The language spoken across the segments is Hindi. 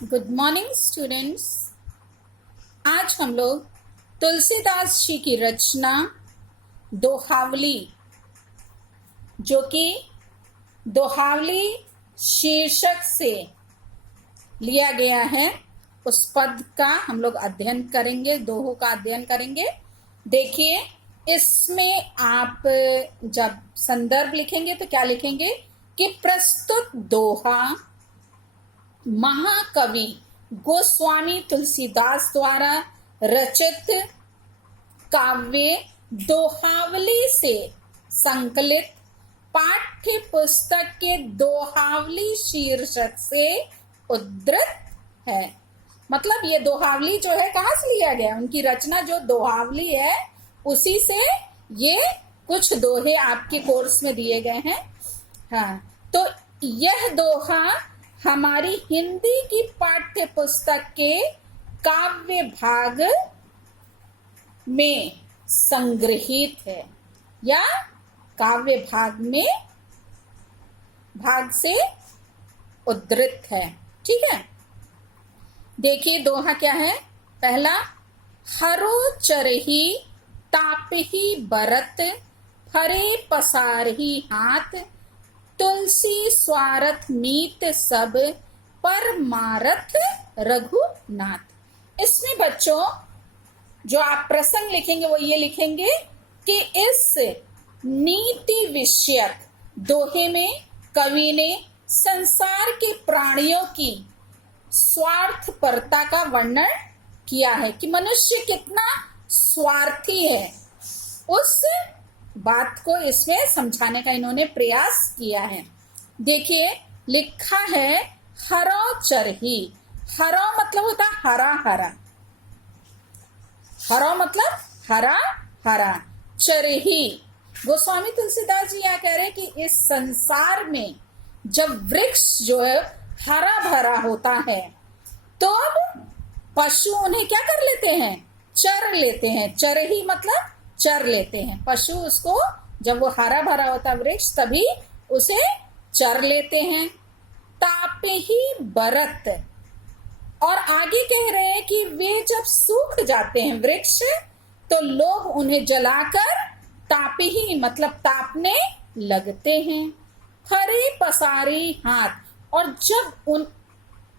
Good morning students. आज हम लोग तुलसीदास जी की रचना दोहावली, जो कि दोहावली शीर्षक से लिया गया है, उस पद का हम लोग अध्ययन करेंगे, दोहों का अध्ययन करेंगे। देखिए, इसमें आप जब संदर्भ लिखेंगे तो क्या लिखेंगे कि प्रस्तुत दोहा महाकवि गोस्वामी तुलसीदास द्वारा रचित काव्य दोहावली से संकलित पाठ्य पुस्तक के दोहावली शीर्षक से उद्धृत है। मतलब ये दोहावली जो है कहाँ से लिया गया, उनकी रचना जो दोहावली है उसी से ये कुछ दोहे आपके कोर्स में दिए गए हैं। हाँ, तो यह दोहा हमारी हिंदी की पाठ्य पुस्तक के काव्य भाग में संग्रहित है या काव्य भाग से उद्धृत है। ठीक है, देखिए दोहा क्या है। पहला, हरो चरही तापही बरत, फरे पसारही हाथ, तुलसी स्वारथ मीत सब, पर मारथ रघुनाथ। इसमें बच्चों जो आप प्रसंग लिखेंगे वो ये लिखेंगे कि इस नीति विषयक दोहे में कवि ने संसार के प्राणियों की स्वार्थपरता का वर्णन किया है कि मनुष्य कितना स्वार्थी है। उस बात को इसमें समझाने का इन्होंने प्रयास किया है। देखिए, लिखा है हरो चरही। हरो मतलब होता है हरा हरा, हरो मतलब हरा हरा, चरही। गोस्वामी तुलसीदास जी यहाँ कह रहे हैं कि इस संसार में जब वृक्ष जो है हरा भरा होता है तो अब पशु उन्हें क्या कर लेते हैं, चर लेते हैं। चरही मतलब चर लेते हैं। पशु उसको जब वो हरा भरा होता वृक्ष तभी उसे चर लेते हैं। तापे ही बरत, और आगे कह रहे हैं कि वे जब सूख जाते हैं वृक्ष तो लोग उन्हें जलाकर तापे ही मतलब तापने लगते हैं। हरे पसारी हाथ, और जब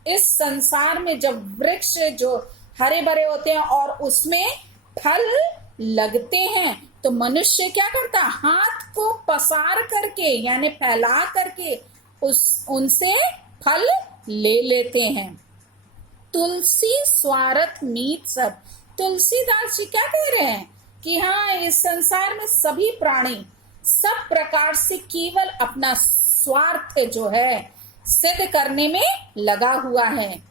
इस संसार में जब वृक्ष जो हरे भरे होते हैं और उसमें फल लगते हैं तो मनुष्य क्या करता, हाथ को पसार करके यानी फैला करके उनसे फल ले लेते हैं। तुलसी स्वार्थ मीत सब। तुलसीदास जी क्या कह रहे हैं कि हाँ, इस संसार में सभी प्राणी सब प्रकार से केवल अपना स्वार्थ जो है सिद्ध करने में लगा हुआ है।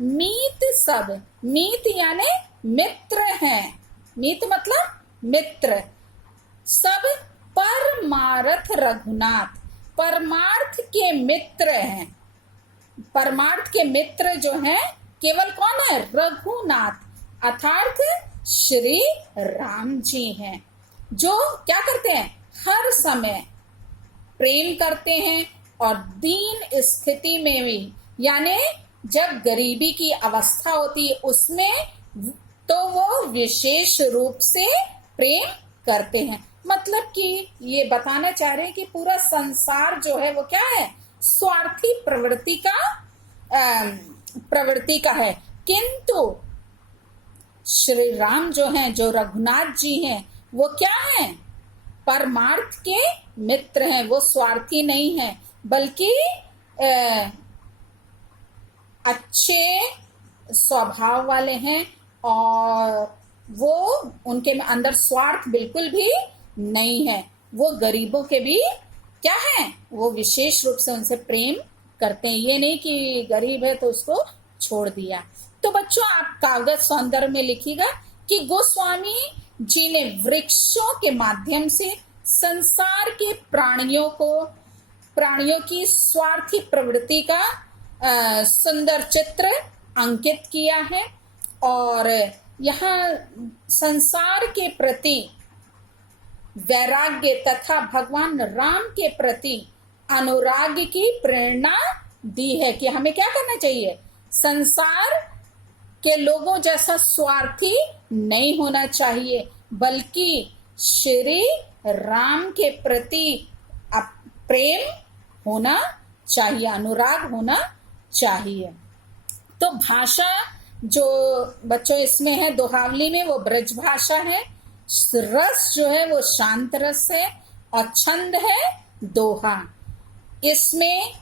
मीत सब, मीत यानी मित्र हैं, मीत मतलब मित्र। सब परमार्थ रघुनाथ, परमार्थ के मित्र हैं। परमार्थ के मित्र जो हैं केवल कौन है, रघुनाथ अर्थात श्री राम जी हैं, जो क्या करते हैं, हर समय प्रेम करते हैं और दीन स्थिति में भी यानी जब गरीबी की अवस्था होती है उसमें तो वो विशेष रूप से प्रेम करते हैं। मतलब कि ये बताना चाह रहे हैं कि पूरा संसार जो है वो क्या है, स्वार्थी प्रवृत्ति का है, किंतु श्री राम जो हैं, जो रघुनाथ जी हैं, वो क्या हैं, परमार्थ के मित्र हैं। वो स्वार्थी नहीं हैं बल्कि अच्छे स्वभाव वाले हैं और वो उनके अंदर स्वार्थ बिल्कुल भी नहीं है। वो गरीबों के भी क्या है, वो विशेष रूप से उनसे प्रेम करते हैं। ये नहीं कि गरीब है तो उसको छोड़ दिया। तो बच्चों, आप कागज सौंदर्य में लिखिएगा कि गोस्वामी जी ने वृक्षों के माध्यम से संसार के प्राणियों की स्वार्थी प्रवृत्ति का सुंदर चित्र अंकित किया है और यहाँ संसार के प्रति वैराग्य तथा भगवान राम के प्रति अनुराग की प्रेरणा दी है कि हमें क्या करना चाहिए, संसार के लोगों जैसा स्वार्थी नहीं होना चाहिए, बल्कि श्री राम के प्रति प्रेम होना चाहिए, अनुराग होना चाहिए। तो भाषा जो बच्चों इसमें है दोहावली में, वो ब्रज भाषा है। रस जो है वो शांत रस है, और छंद है दोहा। इसमें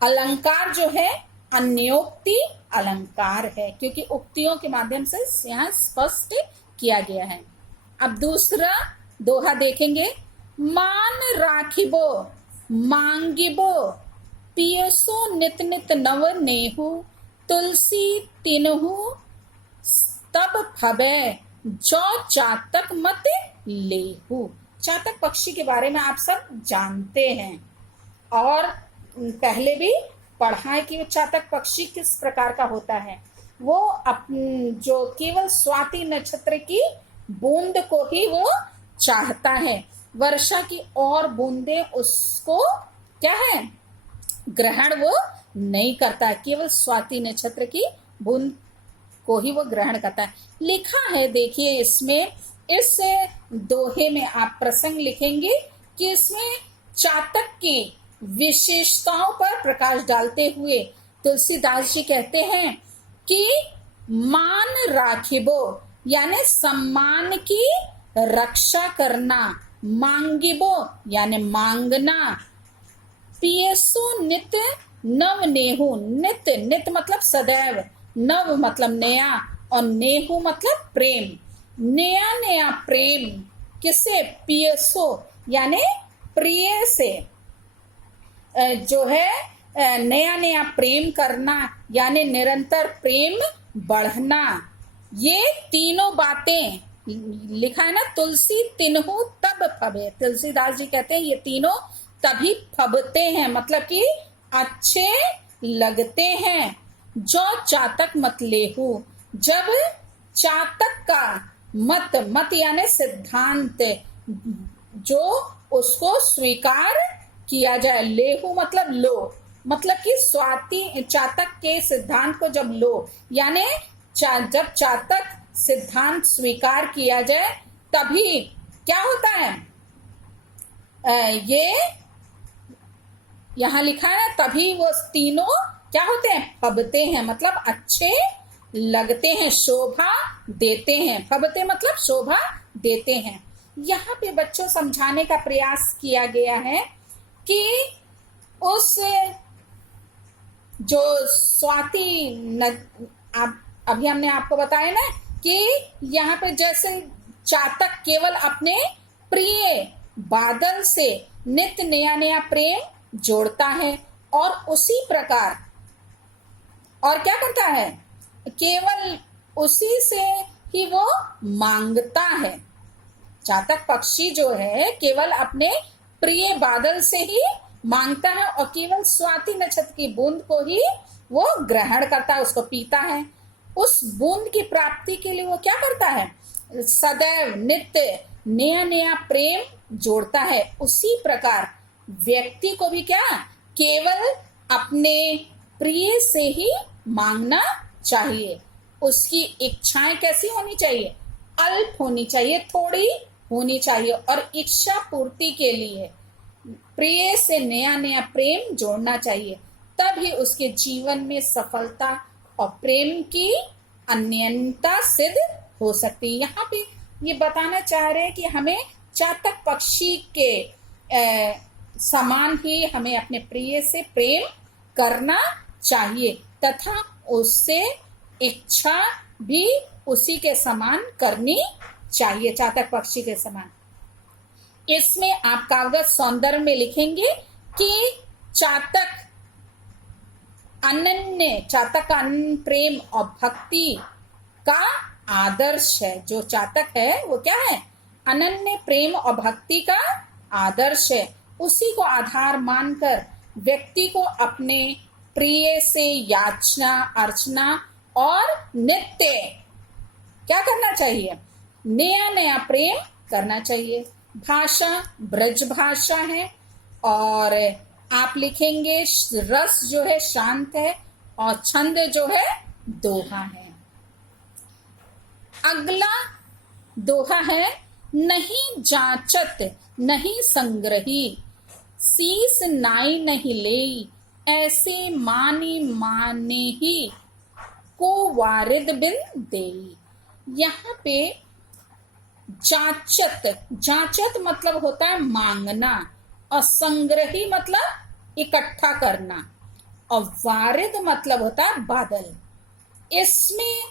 अलंकार जो है अन्योक्ति अलंकार है, क्योंकि उक्तियों के माध्यम से यहाँ स्पष्ट किया गया है। अब दूसरा दोहा देखेंगे। मान राखिबो मांगिबो पियसो नित नित नव नेहु, तुलसी तिनहु तब फबे जो चातक मत लेहु। चातक पक्षी के बारे में आप सब जानते हैं, और पहले भी पढ़ा है कि वो चातक पक्षी किस प्रकार का होता है। वो जो केवल स्वाति नक्षत्र की बूंद को ही वो चाहता है, वर्षा की और बूंदे उसको क्या है ग्रहण वो नहीं करता, केवल स्वाति नक्षत्र की बूंद को ही वो ग्रहण करता है। लिखा है, देखिए इसमें, इस दोहे में आप प्रसंग लिखेंगे कि इसमें चातक की विशेषताओं पर प्रकाश डालते हुए तुलसीदास जी कहते हैं कि मान राखिबो यानी सम्मान की रक्षा करना, मांगिबो यानी मांगना, पियसो नित नव नेहु, नित नित मतलब सदैव, नव मतलब नया, और नेहु मतलब प्रेम, नया नया प्रेम किसे, पियसो यानी प्रिय से जो है नया नया प्रेम करना, यानी निरंतर प्रेम बढ़ना। ये तीनों बातें लिखा है ना, तुलसी तिन्हु तब फबे। तुलसीदास जी कहते हैं ये तीनों तभी फबते हैं, मतलब कि अच्छे लगते हैं। जो चातक मत लेहु, जब चातक का मत, मत यानी सिद्धांत, जो उसको स्वीकार किया जाए, लेहु मतलब लो, मतलब कि स्वाति चातक के सिद्धांत को जब लो, यानी जब चातक सिद्धांत स्वीकार किया जाए तभी क्या होता है, ये यहाँ लिखा है, तभी वो तीनों क्या होते हैं, फबते हैं, मतलब अच्छे लगते हैं, शोभा देते हैं। फबते मतलब शोभा देते हैं। यहाँ पे बच्चों समझाने का प्रयास किया गया है कि उस जो अभी हमने आपको बताया ना कि यहाँ पे जैसे चातक केवल अपने प्रिय बादल से नित्य नया नया प्रेम जोड़ता है, और उसी प्रकार और क्या करता है, केवल उसी से ही वो मांगता है। चातक पक्षी जो है केवल अपने प्रिय बादल से ही मांगता है, और केवल स्वाति नक्षत्र की बूंद को ही वो ग्रहण करता है, उसको पीता है। उस बूंद की प्राप्ति के लिए वो क्या करता है, सदैव नित्य नया नया प्रेम जोड़ता है। उसी प्रकार व्यक्ति को भी क्या, केवल अपने प्रिय से ही मांगना चाहिए। उसकी इच्छाएं कैसी होनी चाहिए, अल्प होनी चाहिए, थोड़ी होनी चाहिए, और इच्छा पूर्ति के लिए प्रिय से नया नया प्रेम जोड़ना चाहिए। तभी उसके जीवन में सफलता और प्रेम की अन्यनता सिद्ध हो सकती है। यहाँ पे ये बताना चाह रहे हैं कि हमें चातक पक्षी के समान ही हमें अपने प्रिय से प्रेम करना चाहिए, तथा उससे इच्छा भी उसी के समान करनी चाहिए, चातक पक्षी के समान। इसमें आप काव्य सौंदर्य में लिखेंगे कि चातक अनन्य, चातक का अनन्य प्रेम और भक्ति का आदर्श है। जो चातक है वो क्या है, अनन्य प्रेम और भक्ति का आदर्श है। उसी को आधार मानकर व्यक्ति को अपने प्रिय से याचना, अर्चना और नित्य क्या करना चाहिए, नया नया प्रेम करना चाहिए। भाषा ब्रज भाषा है, और आप लिखेंगे रस जो है शांत है, और छंद जो है दोहा है। अगला दोहा है, नहीं जांचत नहीं संग्रही, शीस नाई नहीं लेई, ऐसे मानी माने ही, को वारिद बिन देई। यहाँ पे जांचत, जांचत मतलब होता है मांगना, और संग्रही मतलब इकट्ठा करना, और वारिद मतलब होता है बादल। इसमें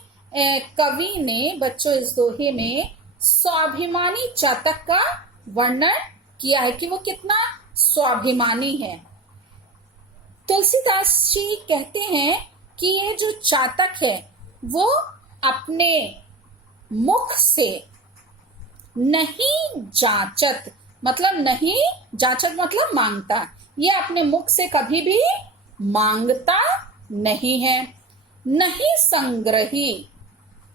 कवि ने बच्चों इस दोहे में स्वाभिमानी चातक का वर्णन किया है कि वो कितना स्वाभिमानी है। तुलसीदास जी कहते हैं कि ये जो चातक है वो अपने मुख से नहीं जांचत, मतलब नहीं जांचत मतलब मांगता, ये अपने मुख से कभी भी मांगता नहीं है। नहीं संग्रही,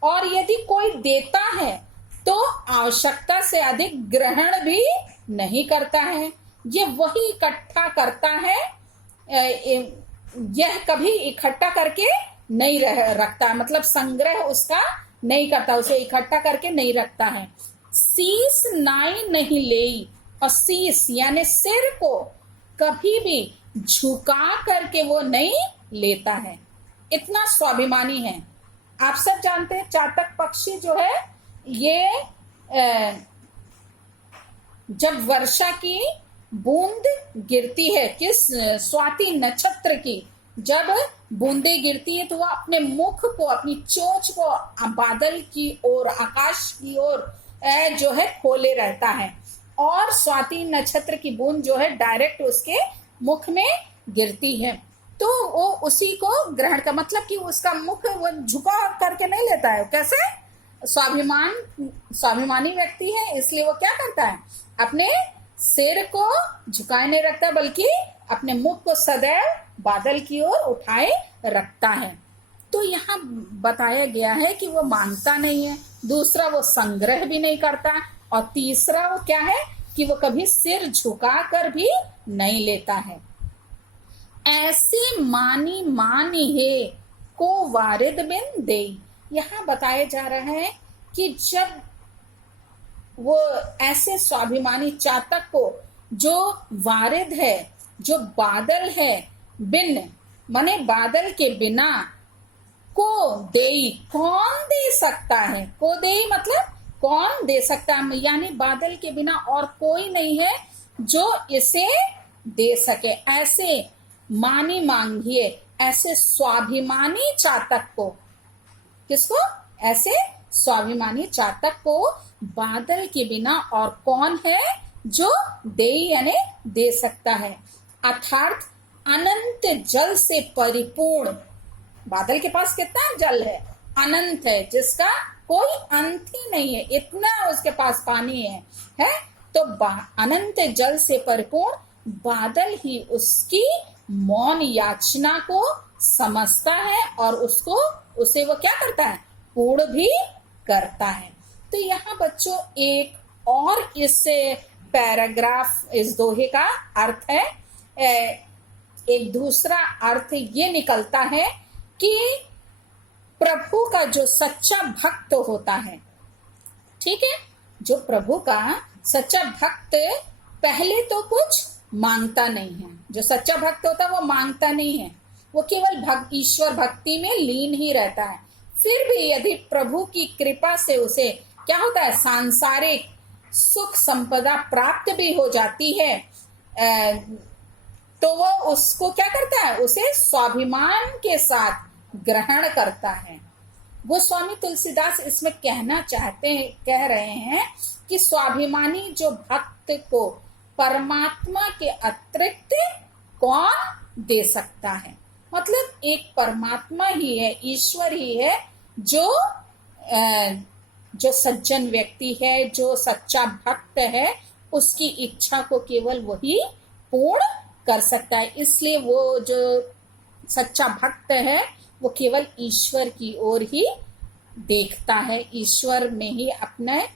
और यदि कोई देता है तो आवश्यकता से अधिक ग्रहण भी नहीं करता है, ये वही इकट्ठा करता है, यह कभी इकट्ठा करके नहीं रखता, मतलब संग्रह उसका नहीं करता, उसे इकट्ठा करके नहीं रखता है। शीस नाई नहीं लेई, और शीस यानी सिर को कभी भी झुका करके वो नहीं लेता है, इतना स्वाभिमानी है। आप सब जानते हैं चातक पक्षी जो है ये जब वर्षा की बूंद गिरती है, किस स्वाति नक्षत्र की जब बूंदे गिरती है तो वह अपने मुख को, अपनी चोंच को बादल की ओर, आकाश की ओर जो है खोले रहता है, और स्वाति नक्षत्र की बूंद जो है डायरेक्ट उसके मुख में गिरती है, तो वो उसी को ग्रहण का, मतलब कि उसका मुख वो झुका करके नहीं लेता है। कैसे? स्वाभिमानी व्यक्ति है, इसलिए वो क्या करता है, अपने सिर को झुकाए नहीं रखता, बल्कि अपने मुख को सदैव बादल की ओर उठाए रखता है। तो यहाँ बताया गया है कि वो मांगता नहीं है, दूसरा वो संग्रह भी नहीं करता, और तीसरा वो क्या है कि वो कभी सिर झुका कर भी नहीं लेता है। ऐसे मानी मानी है को वारिद बिन दे। यहाँ बताया जा रहा है कि जब वो ऐसे स्वाभिमानी चातक को, जो वारिद है, जो बादल है, बिन माने बादल के बिना, को देई, कौन दे सकता है, को देई मतलब कौन दे सकता है, यानी बादल के बिना और कोई नहीं है जो इसे दे सके। ऐसे मानी मांगिए, ऐसे स्वाभिमानी चातक को, किसको? ऐसे स्वाभिमानी चातक को बादल के बिना और कौन है जो दे, यानी दे सकता है। अर्थात अनंत जल से परिपूर्ण, बादल के पास कितना जल है? अनंत है, जिसका कोई अंत ही नहीं है, इतना उसके पास पानी है? तो अनंत जल से परिपूर्ण बादल ही उसकी मौन याचना को समझता है, और उसे वो क्या करता है? पूर्ण भी करता है। तो यहाँ बच्चों एक और इस पैराग्राफ, इस दोहे का अर्थ है, एक दूसरा अर्थ ये निकलता है कि प्रभु का जो सच्चा भक्त होता है, ठीक है, जो प्रभु का सच्चा भक्त पहले तो कुछ मांगता नहीं है। जो सच्चा भक्त होता है वो मांगता नहीं है, वो केवल ईश्वर भक्ति में लीन ही रहता है। फिर भी यदि प्रभु की कृपा से उसे क्या होता है, सांसारिक सुख संपदा प्राप्त भी हो जाती है, तो वो उसको क्या करता है, उसे स्वाभिमान के साथ ग्रहण करता है। गोस्वामी तुलसीदास इसमें कह रहे हैं कि स्वाभिमानी जो भक्त को परमात्मा के अतिरिक्त कौन दे सकता है। मतलब एक परमात्मा ही है, ईश्वर ही है, जो सज्जन व्यक्ति है, जो सच्चा भक्त है, उसकी इच्छा को केवल वही पूर्ण कर सकता है। इसलिए वो जो सच्चा भक्त है वो केवल ईश्वर की ओर ही देखता है, ईश्वर में ही अपने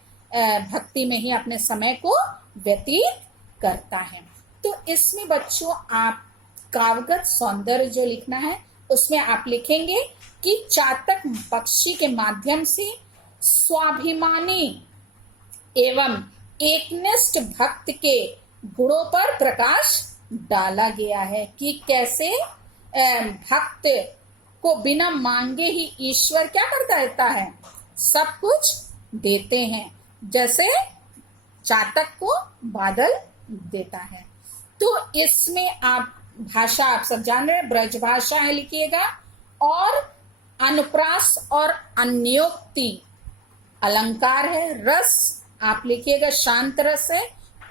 भक्ति में ही अपने समय को व्यतीत करता है। तो इसमें बच्चों आप काव्यगत सौंदर्य जो लिखना है उसमें आप लिखेंगे कि चातक पक्षी के माध्यम से स्वाभिमानी एवं एकनिष्ठ भक्त के गुणों पर प्रकाश डाला गया है कि कैसे भक्त को बिना मांगे ही ईश्वर क्या कर देता है, सब कुछ देते हैं, जैसे चातक को बादल देता है। तो इसमें आप भाषा आप सब जान रहे हैं, ब्रज भाषा है लिखिएगा, और अनुप्रास और अन्योक्ति अलंकार है, रस आप लिखिएगा शांत रस है,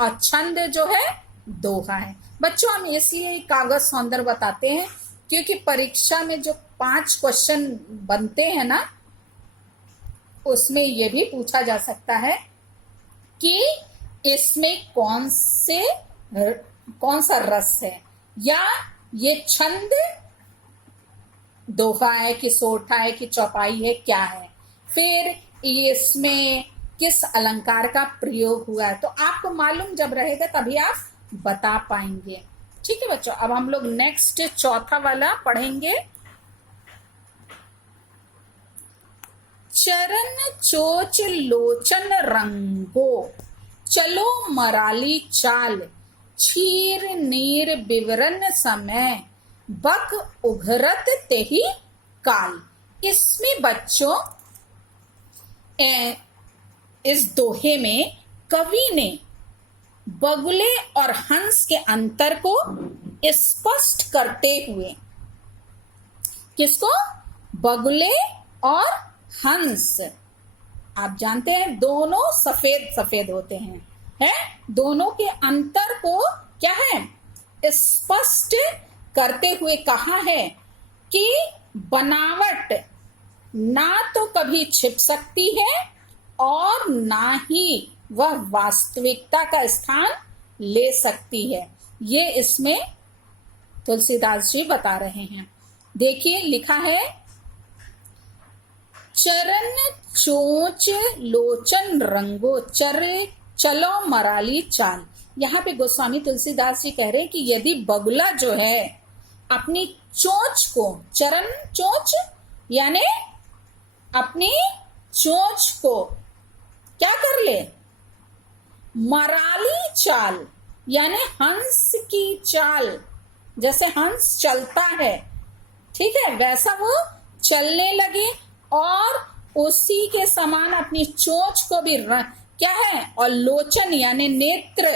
और छंद जो है दोहा है। बच्चों हम इसलिए कागज सौंदर्य बताते हैं क्योंकि परीक्षा में जो 5 क्वेश्चन बनते हैं ना, उसमें ये भी पूछा जा सकता है कि इसमें कौन सा रस है, या ये छंद दोहा है कि सोठा है कि चौपाई है, क्या है, फिर इसमें किस अलंकार का प्रयोग हुआ है। तो आपको मालूम जब रहेगा तभी आप बता पाएंगे। ठीक है बच्चों, अब हम लोग नेक्स्ट चौथा वाला पढ़ेंगे। चरण चोच लोचन रंगो, चलो मराली चाल, छीर नीर विवरण समय, बक उघरत तेहि काल। इसमें बच्चों इस दोहे में कवि ने बगुले और हंस के अंतर को स्पष्ट करते हुए, किसको, बगुले और हंस, आप जानते हैं दोनों सफेद सफेद होते हैं, दोनों के अंतर को क्या है, स्पष्ट करते हुए कहा है कि बनावट ना तो कभी छिप सकती है और ना ही वह वास्तविकता का स्थान ले सकती है। ये इसमें तुलसीदास जी बता रहे हैं। देखिए लिखा है, चरण चोच लोचन रंगो, चलो मराली चाल। यहाँ पे गोस्वामी तुलसीदास जी कह रहे हैं कि यदि बगुला जो है अपनी चोंच को, चरण चोंच यानी अपनी चोंच को क्या कर ले, मराली चाल यानी हंस की चाल, जैसे हंस चलता है, ठीक है, वैसा वो चलने लगे और उसी के समान अपनी चोंच को भी क्या है, और लोचन यानी नेत्र,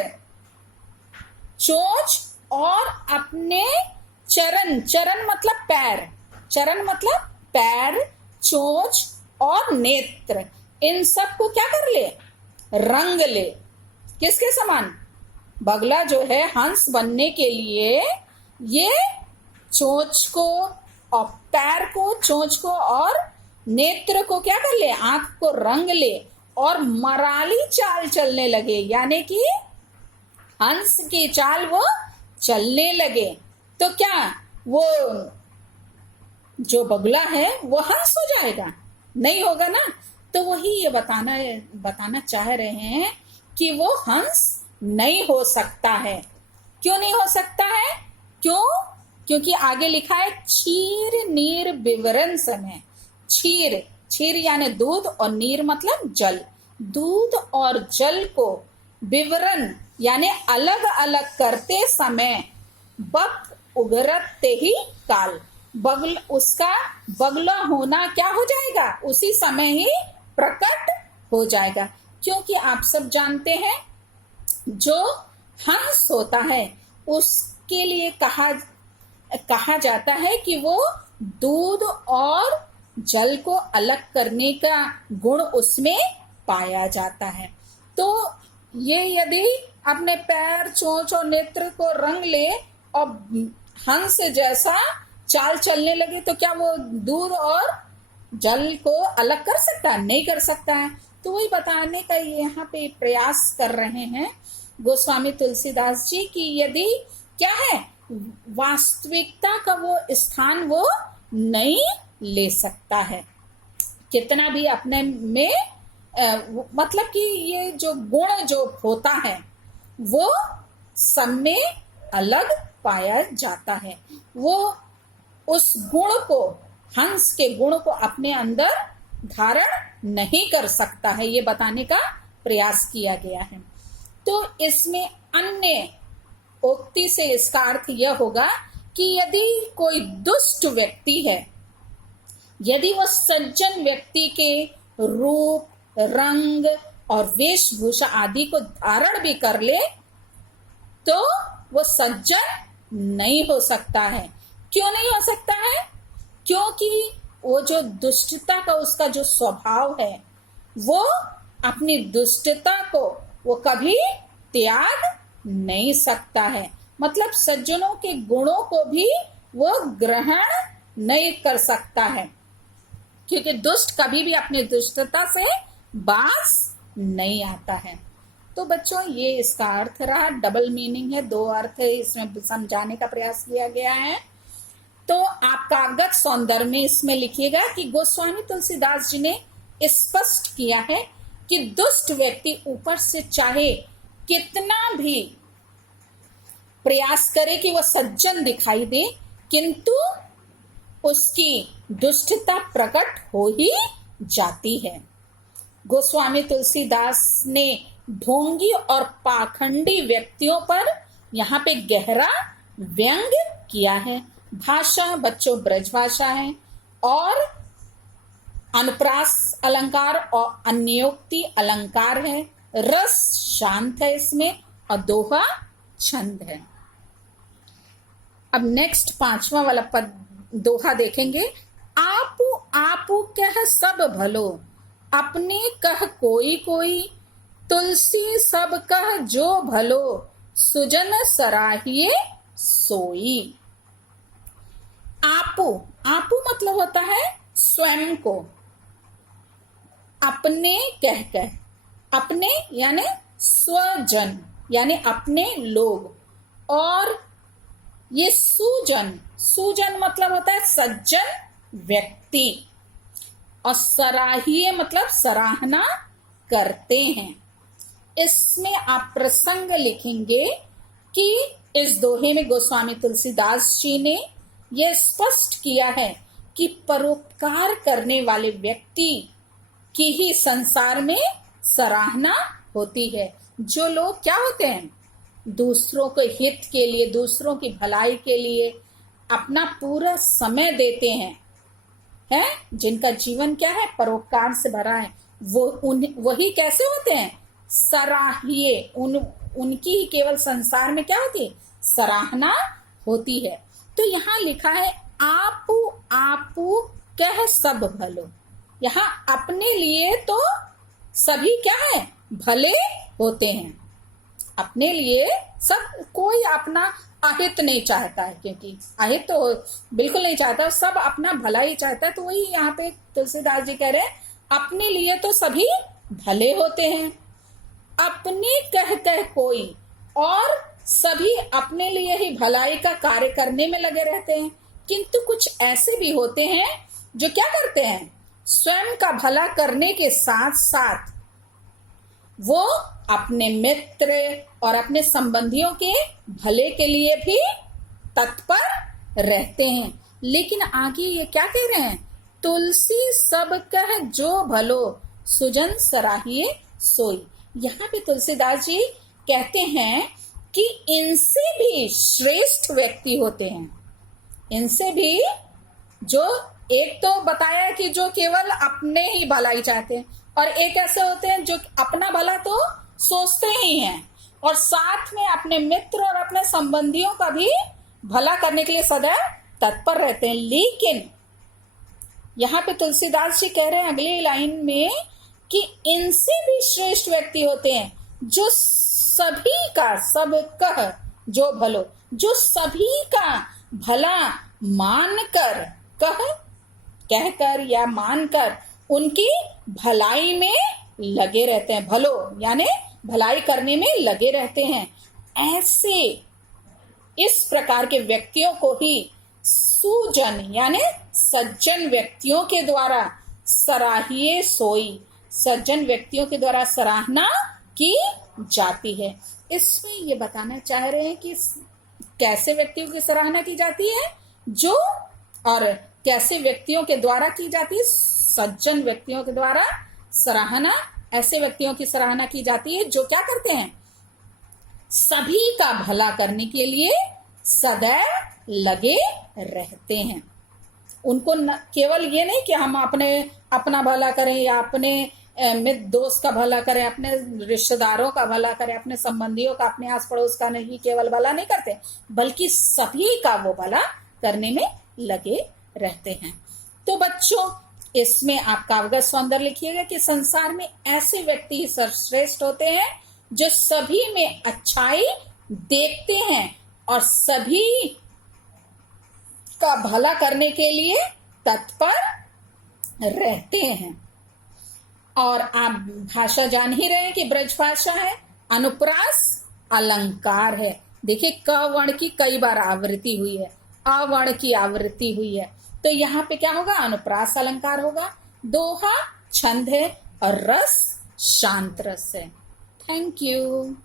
चोंच और अपने चरण, चरण मतलब पैर, चरण मतलब पैर, चोंच और नेत्र, इन सब को क्या कर ले, रंग ले। किसके समान, बगला जो है हंस बनने के लिए ये चोंच को और पैर को, चोंच को और नेत्र को क्या कर ले, आंख को रंग ले और मराली चाल चलने लगे, यानी कि हंस की चाल वो चलने लगे। तो क्या वो जो बगुला है वो हंस हो जाएगा, नहीं होगा ना। तो वही ये बताना चाह रहे हैं कि वो हंस नहीं हो सकता है। क्यों नहीं हो सकता है, क्यों, क्योंकि आगे लिखा है क्षीर नीर विवरण समय। क्षीर, क्षीर यानी दूध, और नीर मतलब जल, दूध और जल को विवरण यानी अलग अलग करते समय बक उगरत ते ही काल, बगल उसका बगला होना क्या हो जाएगा, उसी समय ही प्रकट हो जाएगा। क्योंकि आप सब जानते हैं जो हंस होता है उसके लिए कहा जाता है कि वो दूध और जल को अलग करने का गुण उसमें पाया जाता है। तो ये यदि अपने पैर, चोंच और नेत्र को रंग ले और हंस जैसा चाल चलने लगे तो क्या वो दूध और जल को अलग कर सकता है, नहीं कर सकता है। तो वही बताने का यहाँ पे प्रयास कर रहे हैं गोस्वामी तुलसीदास जी की यदि क्या है, वास्तविकता का वो स्थान वो नहीं ले सकता है, कितना भी अपने में मतलब कि ये जो गुण जो होता है वो सब में अलग पाया जाता है। वो उस गुण को, हंस के गुण को अपने अंदर धारण नहीं कर सकता है, ये बताने का प्रयास किया गया है। तो इसमें अन्य उक्ति से इसका अर्थ यह होगा कि यदि कोई दुष्ट व्यक्ति है, यदि वह सज्जन व्यक्ति के रूप, रंग और वेशभूषा आदि को धारण भी कर ले तो वह सज्जन नहीं हो सकता है। क्यों नहीं हो सकता है? क्योंकि वो जो दुष्टता का उसका जो स्वभाव है, वो अपनी दुष्टता को वो कभी त्याग नहीं सकता है। मतलब सज्जनों के गुणों को भी वो ग्रहण नहीं कर सकता है, क्योंकि दुष्ट कभी भी अपनी दुष्टता से बाज नहीं आता है। तो बच्चों, ये इसका अर्थ रहा। डबल मीनिंग है, दो अर्थ है, इसमें समझाने का प्रयास किया गया है। तो आप कागज सौंदर्य में इसमें लिखिएगा कि गोस्वामी तुलसीदास जी ने स्पष्ट किया है कि दुष्ट व्यक्ति ऊपर से चाहे कितना भी प्रयास करे कि वह सज्जन दिखाई दे, किंतु उसकी दुष्टता प्रकट हो ही जाती है। गोस्वामी तुलसीदास ने ढोंगी और पाखंडी व्यक्तियों पर यहाँ पे गहरा व्यंग किया है। भाषा बच्चों ब्रज भाषा है और अनुप्रास अलंकार और अन्योक्ति अलंकार है। रस शांत है इसमें और दोहा छंद है। अब नेक्स्ट 5वां वाला पद दोहा देखेंगे। आपू आपू कह सब भलो, अपने कह कोई कोई, तुलसी सब कह जो भलो, सुजन सराहिए सोई। आपू, आपू मतलब होता है स्वयं को, अपने कह कह, अपने यानी स्वजन यानी अपने लोग, और ये सुजन, सुजन मतलब होता है सज्जन व्यक्ति, और सराहिए मतलब सराहना करते हैं। इसमें आप प्रसंग लिखेंगे कि इस दोहे में गोस्वामी तुलसीदास जी ने यह स्पष्ट किया है कि परोपकार करने वाले व्यक्ति की ही संसार में सराहना होती है। जो लोग क्या होते हैं, दूसरों के हित के लिए, दूसरों की भलाई के लिए अपना पूरा समय देते हैं, जिनका जीवन क्या है, परोपकार से भरा है, वही कैसे होते हैं, सराहिए। उनकी ही केवल संसार में क्या होती है, सराहना होती है। तो यहाँ लिखा है आपू आपू कह सब भलो। यहाँ अपने लिए तो सभी क्या है, भले होते हैं। अपने लिए सब, कोई अपना अहित नहीं चाहता है, क्योंकि अहित तो बिल्कुल नहीं चाहता, सब अपना भला ही चाहता है। तो वही यहाँ पे तुलसीदास जी कह रहे हैं, अपने लिए तो सभी भले होते हैं, अपनी कह कह कोई, और सभी अपने लिए ही भलाई का कार्य करने में लगे रहते हैं। किंतु कुछ ऐसे भी होते हैं जो क्या करते हैं, स्वयं का भला करने के साथ साथ वो अपने मित्र और अपने संबंधियों के भले के लिए भी तत्पर रहते हैं। लेकिन आगे ये क्या कह रहे हैं, तुलसी सब कह जो भलो, सुजन सराहिए सोई। यहाँ पे तुलसीदास जी कहते हैं कि इनसे भी श्रेष्ठ व्यक्ति होते हैं। इनसे भी, जो एक तो बताया कि जो केवल अपने ही भलाई चाहते हैं, और एक ऐसे होते हैं जो अपना भला तो सोचते ही हैं और साथ में अपने मित्र और अपने संबंधियों का भी भला करने के लिए सदैव तत्पर रहते हैं। लेकिन यहाँ पे तुलसीदास जी कह रहे हैं अगली लाइन में कि इनसे भी श्रेष्ठ व्यक्ति होते हैं जो सभी का, सब कह जो भलो, जो सभी का भला मानकर, कहकर या मानकर उनकी भलाई में लगे रहते हैं। भलो यानी भलाई करने में लगे रहते हैं। ऐसे इस प्रकार के व्यक्तियों को ही सुजन यानी सज्जन व्यक्तियों के द्वारा सराहिए सोई, सज्जन व्यक्तियों के द्वारा सराहना की जाती है। इसमें ये बताना चाह रहे हैं कि कैसे व्यक्तियों की सराहना की जाती है, जो और कैसे व्यक्तियों के द्वारा की जाती है? सज्जन व्यक्तियों के द्वारा सराहना, ऐसे व्यक्तियों की सराहना की जाती है जो क्या करते हैं? सभी का भला करने के लिए सदैव लगे रहते हैं। उनको केवल ये नहीं कि हम अपना भला करें या अपने मित्र दोस्त का भला करें, अपने रिश्तेदारों का भला करें, अपने संबंधियों का, अपने आस पड़ोस का नहीं केवल भला नहीं करते, बल्कि सभी का वो भला करने में लगे रहते हैं। तो बच्चों, इसमें आप काव्यगत सौंदर्य लिखिएगा कि संसार में ऐसे व्यक्ति सर्वश्रेष्ठ होते हैं जो सभी में अच्छाई देखते हैं और सभी का भला करने के लिए तत्पर रहते हैं। और आप भाषा जान ही रहे हैं कि ब्रज भाषा है, अनुप्रास अलंकार है। देखिए, क वर्ण की कई बार आवृत्ति हुई है, अ वर्ण की आवृत्ति हुई है, तो यहाँ पे क्या होगा? अनुप्रास अलंकार होगा। दोहा छंद है और रस शांत रस है। Thank you.